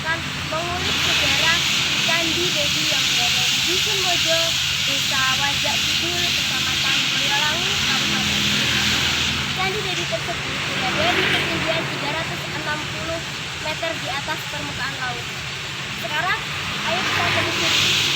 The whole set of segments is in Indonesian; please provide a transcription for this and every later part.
akan mengulik sejarah Candi Dedi yang berada di Dusun Mojo, Desa Wajak Kidul, Kecamatan Boyolali, Kabupaten Tulungagung. Candi Dedi tersebut berada di ketinggian 360 meter di atas permukaan laut. Sekarang, ayo kita telusuri.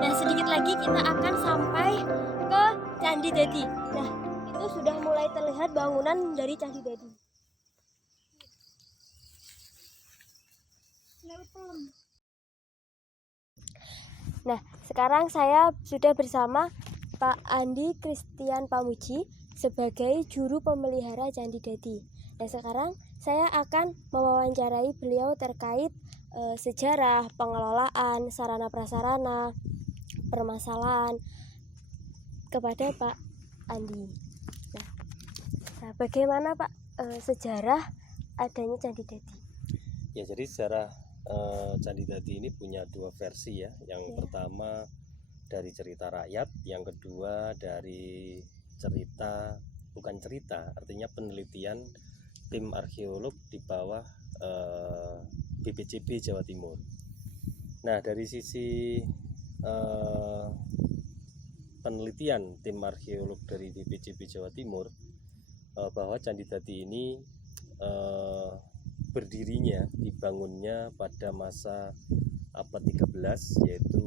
Nah, sedikit lagi kita akan sampai ke Candi Dedi. Nah, itu sudah mulai terlihat bangunan dari Candi Dedi. Nah, sekarang saya sudah bersama Pak Andi Kristian Pamuji sebagai juru pemelihara Candi Dedi. Dan sekarang saya akan mewawancarai beliau terkait sejarah, pengelolaan, sarana prasarana, permasalahan kepada Pak Andi. Nah, bagaimana Pak sejarah adanya Candi Dedi? Ya, jadi sejarah Candi Dedi ini punya dua versi ya. Yang pertama dari cerita rakyat, yang kedua dari artinya penelitian tim arkeolog di bawah BPCB Jawa Timur. Nah, dari sisi penelitian tim arkeolog dari BPCB Jawa Timur, bahwa Candi Dedi ini dibangunnya pada masa abad 13, yaitu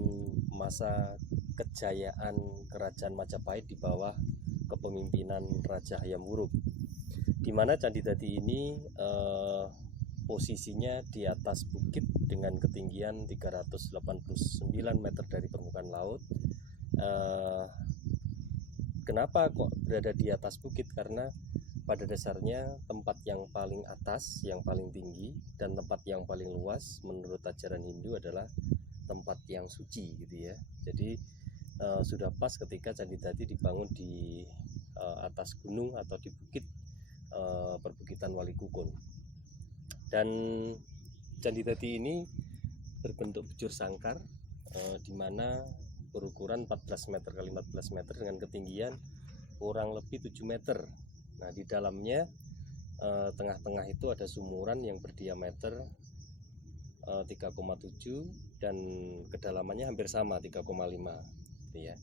masa kejayaan Kerajaan Majapahit di bawah kepemimpinan Raja Hayam Wuruk, di mana Candi Dedi ini posisinya di atas bukit dengan ketinggian 389 meter dari permukaan laut. Kenapa kok berada di atas bukit? Karena pada dasarnya tempat yang paling atas, yang paling tinggi, dan tempat yang paling luas menurut ajaran Hindu adalah tempat yang suci gitu ya. Jadi sudah pas ketika Candi Dedi dibangun di atas gunung atau di bukit perbukitan Walikukun. Dan Candi Dedi ini berbentuk bujur sangkar, di mana berukuran 14 meter kali 14 meter dengan ketinggian kurang lebih 7 meter. Nah, di dalamnya tengah-tengah itu ada sumuran yang berdiameter 3,7 dan kedalamannya hampir sama 3,5 ya.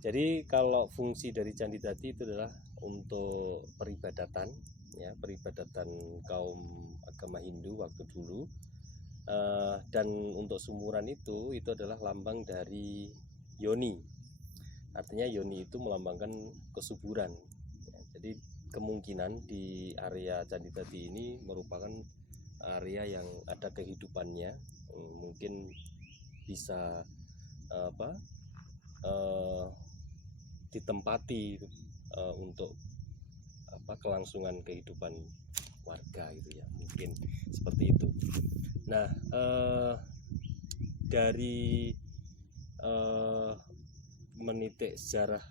Jadi kalau fungsi dari Candi Dedi itu adalah untuk peribadatan ya, peribadatan kaum agama Hindu waktu dulu. Dan untuk sumuran itu adalah lambang dari Yoni. Artinya Yoni itu melambangkan kesuburan. Jadi kemungkinan di area Candi Dedi ini merupakan area yang ada kehidupannya, mungkin bisa ditempati untuk kelangsungan kehidupan warga gitu ya, mungkin seperti itu. Nah, dari menitik sejarah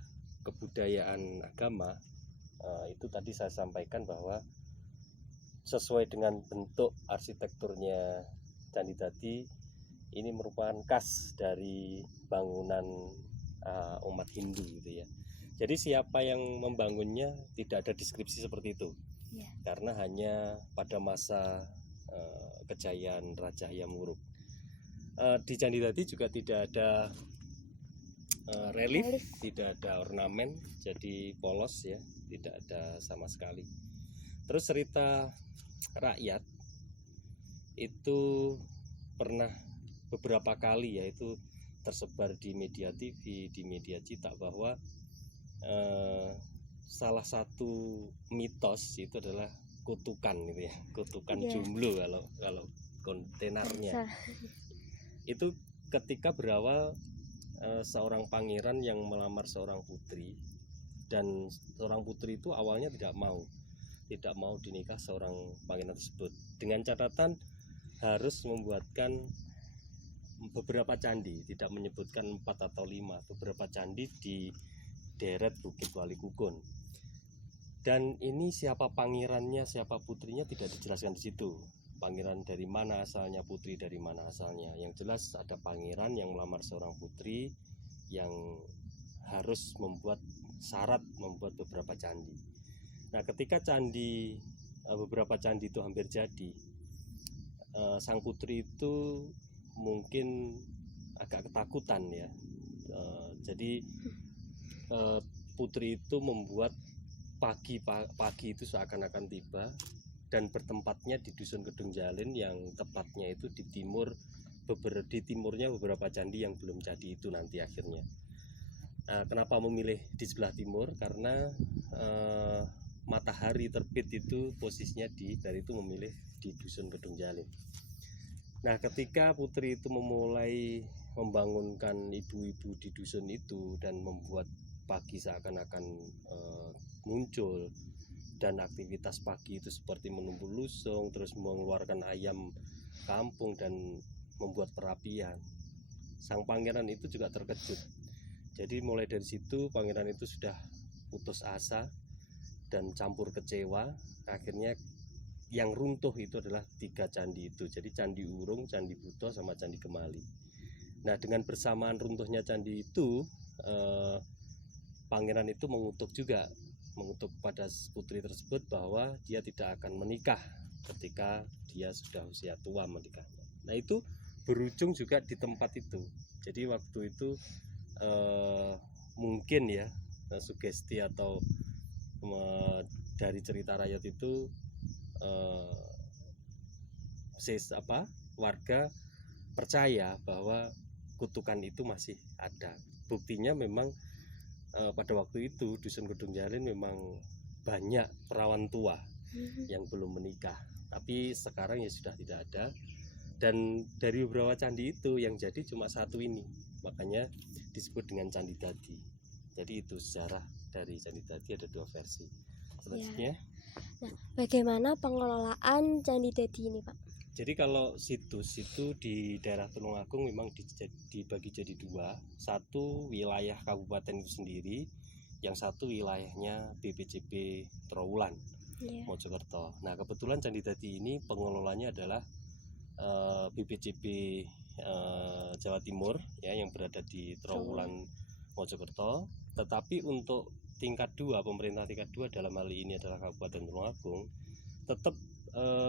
kebudayaan agama, itu tadi saya sampaikan bahwa sesuai dengan bentuk arsitekturnya Candi Dedi ini merupakan khas dari bangunan umat Hindu gitu ya. Jadi siapa yang membangunnya tidak ada deskripsi seperti itu ya, karena hanya pada masa kejayaan Raja Hayam Wuruk. Di Candi Dedi juga tidak ada relief, tidak ada ornamen, jadi polos ya, tidak ada sama sekali. Terus cerita rakyat itu pernah beberapa kali yaitu tersebar di media TV, di media cetak, bahwa salah satu mitos itu adalah kutukan gitu ya, kutukan Iya. jomblo kalau kontainernya. Bisa. Itu ketika berawal seorang pangeran yang melamar seorang putri, dan seorang putri itu awalnya tidak mau dinikah seorang pangeran tersebut, dengan catatan harus membuatkan beberapa candi, tidak menyebutkan 4 atau 5, beberapa candi di deret Bukit Wali Kukun. Dan ini siapa pangerannya, siapa putrinya tidak dijelaskan di situ. Pangeran dari mana asalnya, putri dari mana asalnya. Yang jelas ada pangeran yang melamar seorang putri yang harus membuat syarat membuat beberapa candi. Nah, ketika beberapa candi itu hampir jadi, sang putri itu mungkin agak ketakutan ya. Jadi putri itu membuat pagi itu seakan-akan tiba dan bertempatnya di Dusun Kedung Jalin, yang tepatnya itu di timurnya beberapa candi yang belum jadi itu nanti akhirnya. Nah, kenapa memilih di sebelah timur? Karena matahari terbit itu posisinya dari itu memilih di Dusun Kedung Jalin. Nah, ketika putri itu memulai membangunkan ibu-ibu di dusun itu dan membuat pagi seakan-akan muncul, dan aktivitas pagi itu seperti menumbuk lusung, terus mengeluarkan ayam kampung dan membuat perapian, sang pangeran itu juga terkejut. Jadi mulai dari situ pangeran itu sudah putus asa dan campur kecewa. Akhirnya yang runtuh itu adalah 3 candi itu. Jadi Candi Urung, Candi Buto, sama Candi Gemali. Nah, dengan bersamaan runtuhnya candi itu, pangeran itu mengutuk pada putri tersebut bahwa dia tidak akan menikah ketika dia sudah usia tua menikahnya. Nah, itu berujung juga di tempat itu. Jadi waktu itu mungkin ya sugesti atau dari cerita rakyat itu warga percaya bahwa kutukan itu masih ada. Buktinya memang pada waktu itu Dusun Kedung Jalin memang banyak perawan tua yang belum menikah, tapi sekarang ya sudah tidak ada. Dan dari beberapa candi itu yang jadi cuma satu ini, makanya disebut dengan Candi Dadi. Jadi itu sejarah dari Candi Dadi, ada 2 versi. Selanjutnya, Nah, bagaimana pengelolaan Candi Dadi ini, Pak? jadi kalau situs itu di daerah Tulungagung memang dibagi jadi 2. Satu wilayah kabupaten itu sendiri, yang satu wilayahnya BPJB Trowulan, Mojokerto. Nah, kebetulan Candi Dadi ini pengelolanya adalah BPJB Jawa Timur ya, yang berada di Trowulan, Mojokerto. Tetapi untuk tingkat 2, pemerintah tingkat 2 dalam hal ini adalah Kabupaten Tulungagung, tetap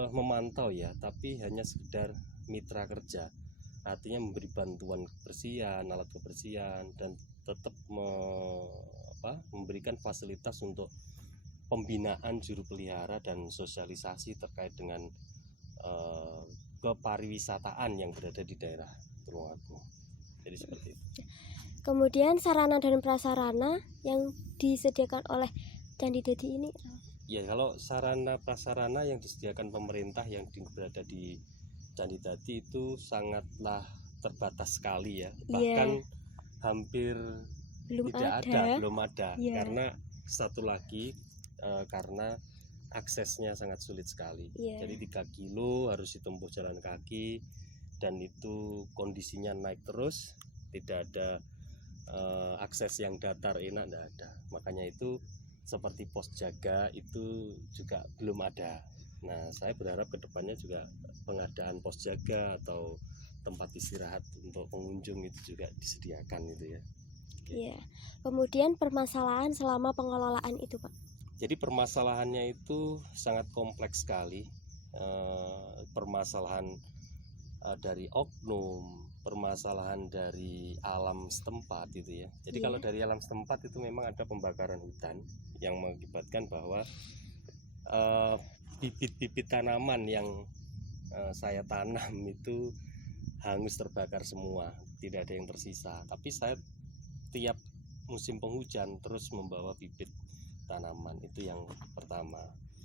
memantau ya, tapi hanya sekedar mitra kerja, artinya memberi bantuan kebersihan, alat kebersihan, dan tetap memberikan fasilitas untuk pembinaan juru pelihara dan sosialisasi terkait dengan kepariwisataan yang berada di daerah Tulungagung. Jadi seperti itu. Kemudian sarana dan prasarana yang disediakan oleh Candi Dadi ini? Ya, kalau sarana prasarana yang disediakan pemerintah yang berada di Candi Dadi itu sangatlah terbatas sekali ya. Bahkan hampir belum ada. Karena satu lagi karena aksesnya sangat sulit sekali. Jadi 3 kilo harus ditempuh jalan kaki, dan itu kondisinya naik terus, tidak ada akses yang datar enak, tidak ada. Makanya itu seperti pos jaga itu juga belum ada. Nah, saya berharap kedepannya juga pengadaan pos jaga atau tempat istirahat untuk pengunjung itu juga disediakan gitu ya. Iya. Kemudian permasalahan selama pengelolaan itu, Pak? Jadi permasalahannya itu sangat kompleks sekali. Permasalahan dari oknum, permasalahan dari alam setempat itu ya. Jadi kalau dari alam setempat itu memang ada pembakaran hutan yang mengakibatkan bahwa bibit-bibit tanaman yang saya tanam itu hangus terbakar semua, tidak ada yang tersisa. Tapi saya tiap musim penghujan terus membawa bibit tanaman, itu yang pertama.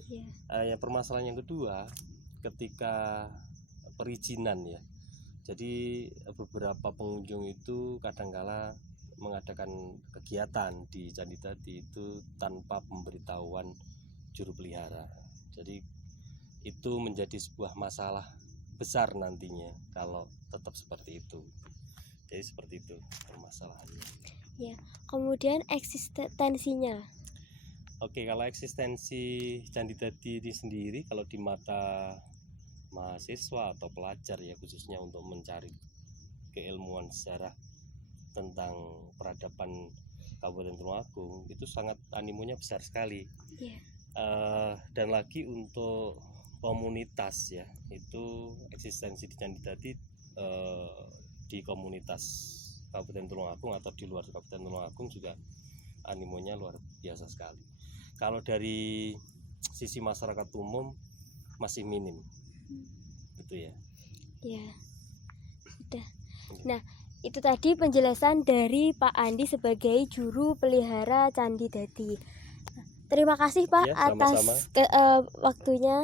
Iya. Yang permasalahan yang kedua ketika perizinan ya. Jadi beberapa pengunjung itu kadangkala mengadakan kegiatan di Candi Dadi itu tanpa pemberitahuan juru pelihara. Jadi itu menjadi sebuah masalah besar nantinya kalau tetap seperti itu. Jadi seperti itu permasalahannya. Ya. Kemudian eksistensinya. Oke, kalau eksistensi Candi Dadi ini sendiri kalau di mata mahasiswa atau pelajar ya, khususnya untuk mencari keilmuan sejarah tentang peradaban Kabupaten Tulungagung, itu sangat animonya besar sekali. Iya. Dan lagi untuk komunitas ya, itu eksistensi di Candi Dadi di komunitas Kabupaten Tulungagung atau di luar Kabupaten Tulungagung juga animonya luar biasa sekali. Kalau dari sisi masyarakat umum masih minim, gitu ya. Ya, sudah. Nah, itu tadi penjelasan dari Pak Andi sebagai juru pelihara Candi Dadi. Terima kasih Pak Ya, sama-sama. atas waktunya.